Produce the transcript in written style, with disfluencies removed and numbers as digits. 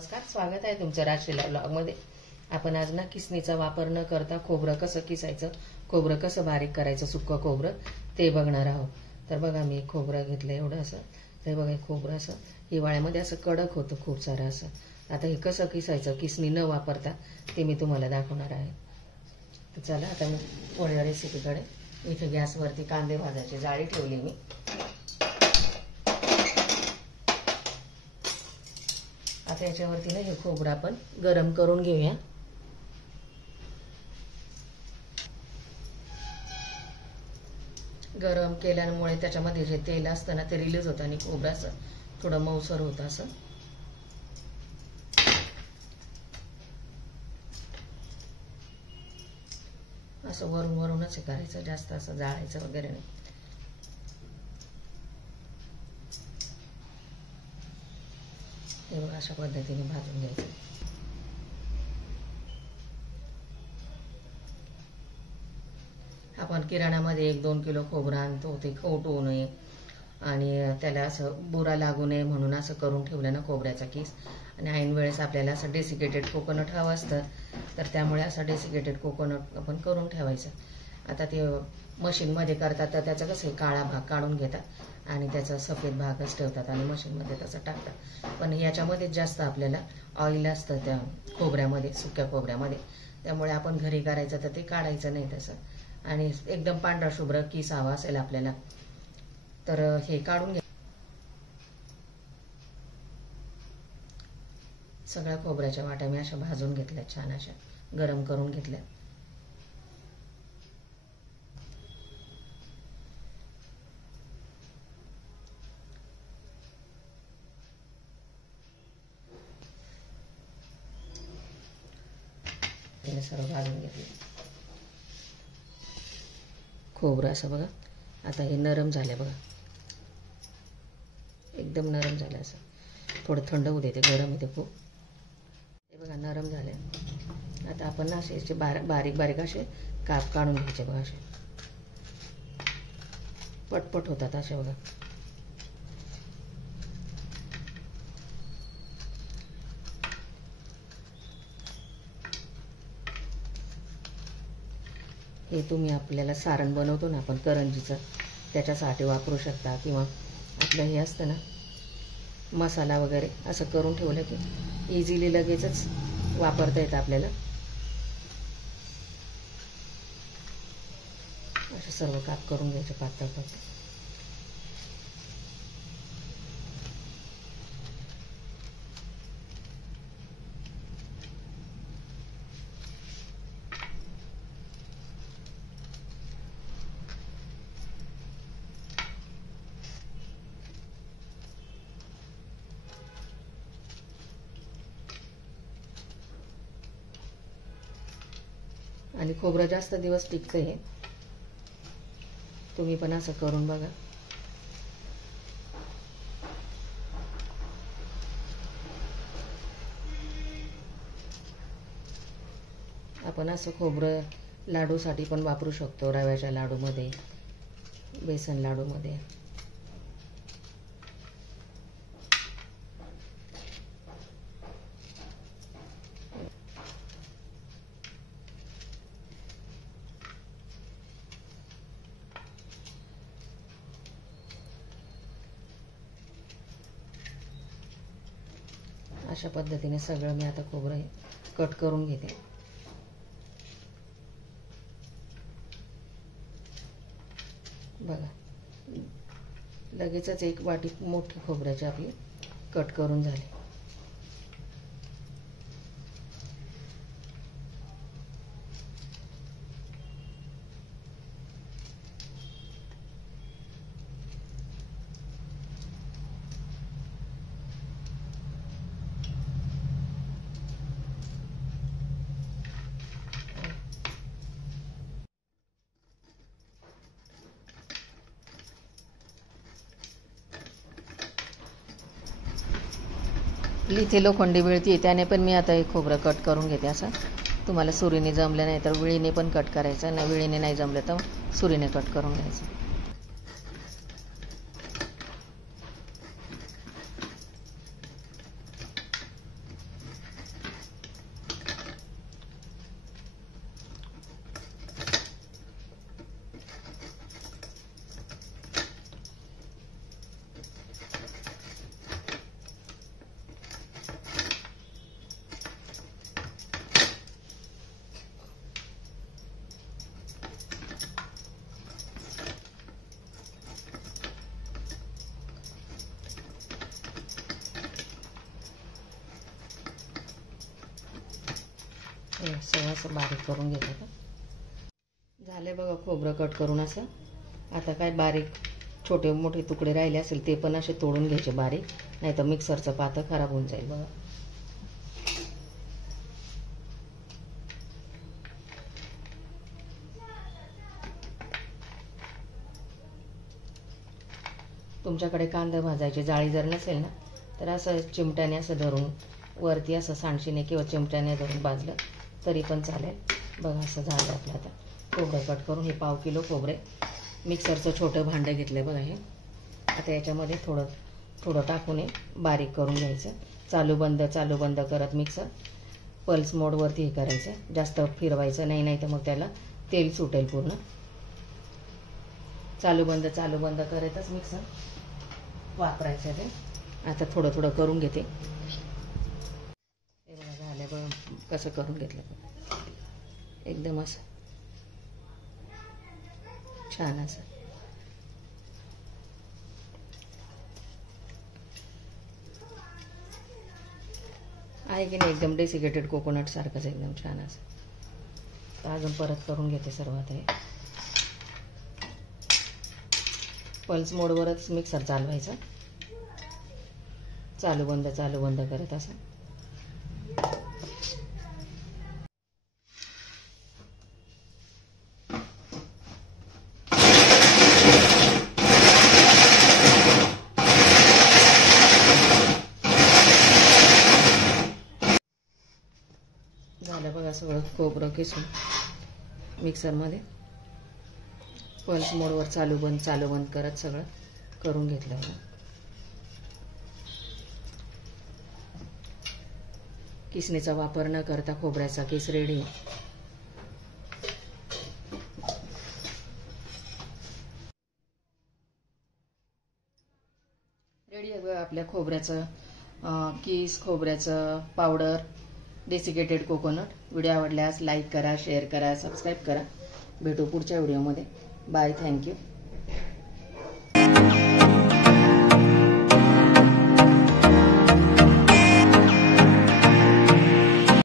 नमस्कार, स्वागत आहे तुमचं राजशीला ब्लॉगमध्ये। आपण आज ना किसणीचा वापर न करता खोबरं कसं किसायचं, खोबरं कसं बारीक करायचं, सुक्कं खोबरं ते बघणार आहोत। तर बघा मी खोबरं घेतलं एवढं असं, ते बघा खोबरं असं हिवाळ्यामध्ये असं कडक होतं खूप सारं असं। आता हे कसं किसायचं किसणी न वापरता ते मी तुम्हाला दाखवणार आहे। तर चला आता मी वळूया रेसिपीकडे। इथे गॅसवरती कांदे भाजायची जाळी ठेवली मी। आता याच्यावरती ना हे खोबरं आपण गरम करून घेऊया। गरम केल्यामुळे त्याच्यामध्ये जे तेल असतं ना ते रिलीज होतं आणि खोबरं असं थोडं मऊसर होतं असं। असं वरून वरूनच हे करायचं, जास्त असं जाळायचं वगैरे नाही। हे बघा अशा पद्धतीने भाजून घ्यायचं। आपण किराणामध्ये 1-2 किलो खोबरं आणतो, ते खवट होऊ नये आणि त्याला असं बुरा लागू नये म्हणून असं करून ठेवलं ना खोबऱ्याचा किस। आणि ऐन वेळेस आपल्याला असं डेसिकेटेड कोकोनट हवं असतं, तर त्यामुळे असं डेसिकेटेड कोकोनट आपण करून ठेवायचं। आता ते मशीनमध्ये करतात तर त्याचा कसं काळा भाग काढून घेतात आणि त्याचा सफेद भागच ठेवतात आणि मशीनमध्ये तसं टाकतात। पण याच्यामध्ये जास्त आपल्याला ऑइल असतं त्या खोबऱ्यामध्ये, सुक्या खोबऱ्यामध्ये, त्यामुळे आपण घरी करायचं तर ते काढायचं नाही तसं। आणि एकदम पांढरा शुभ्र किस हवा असेल आपल्याला तर हे काढून घ्या। सगळ्या खोबऱ्याच्या वाट्या मी अशा भाजून घेतल्या, छान अशा गरम करून घेतल्या। तिने सर्व भाजून घेतले खोबरं असं बघा। आता हे नरम झाले बघा, एकदम नरम झालं असं। थोडं थंड होऊ देते, गरम होते खूप। हे बघा नरम झाले। आता आपण ना असे बारीक बारीक असे काप काढून घ्यायचे बघा, असे पटपट होतात असे बघा। हे तुम्ही आपल्याला सारण बनवतो ना आपण करंजीचं, त्याच्यासाठी वापरू शकता, किंवा आपलं हे असतं ना मसाला वगैरे असं करून ठेवलं की इझिली लगेचच वापरता येतं आपल्याला। असं सर्व काप करून घ्यायचे पातळ पातळ। आणि खोबरं जास्त दिवस टिकतं हे, तुम्ही पण असं करून बघा। आपण असं खोबरं लाडूसाठी पण वापरू शकतो, रव्याच्या लाडूमध्ये, बेसन लाडूमध्ये। अशा पद्धतीने सगळं मी आता खोबरं कट करून घेते। बघा लगेचच एक वाटी मोठी खोबऱ्याची आपली कट करून झाली। इथे लोखंडी विळती, त्याने पण मी आता एक खोबरं कट करून घेते असं। तुम्हाला सुरीने जमलं नाही तर विळीने पण कट करायचं, नाही विळीने नाही जमलं तर सुरीने कट करून घ्यायचं। सगळं असं बारीक करून घेते का. झाले बघा खोबरं कट करून असं. आता काय बारीक छोटे मोठे तुकडे राहिले असेल ते पण असे तोडून घ्यायचे बारीक, नाही तर मिक्सरचं पातं खराब होऊन जाईल बघा. तुमच्याकडे कांदा भाजायची जाळी जर नसेल ना तर असं चिमट्याने असं धरून वरती असं सांडशीने किंवा चिमट्याने धरून भाजलं तरी पण चालेल. बघा असं झालं आपलं. आता खोबरं कट करून हे 1/2 किलो खोबरे मिक्सरचं छोटं भांडं घेतलं बघा हे. आता याच्यामध्ये थोडं थोडं टाकून बारीक करून घ्यायचं. चालू बंद करत मिक्सर पल्स मोडवरती हे करायचं. जास्त फिरवायचं नाही, नाही तर मग त्याला तेल सुटेल पूर्ण. चालू बंद करतच मिक्सर वापरायचं ते. आता थोडं थोडं करून घेते. हे बघा झालं बघा कसं करून घेतलं एकदम असं छान असं. आहे की नाही एकदम डेसिकेटेड कोकोनट सारखंच एकदम छान असं. तर अजून परत करून घेते सर्वात. हे पल्स मोडवरच मिक्सर चालवायचा. चालू बंद करत असं. झालं बघा सगळं खोबरं किसून मिक्सरमध्ये पल्स मोडवर चालू बंद करत सगळं करून घेतलं आहे. किसणीचा वापर न करता खोबऱ्याचा किस रेडी. रेडी आहे बघा आपल्या खोबऱ्याचं किस, खोबऱ्याचं पावडर, डेसिकेटेड कोकोनट. व्हिडिओ आवडल्यास लाईक करा, शेअर करा, सबस्क्राईब करा. भेटू पुढच्या व्हिडिओमध्ये. Bye, thank you.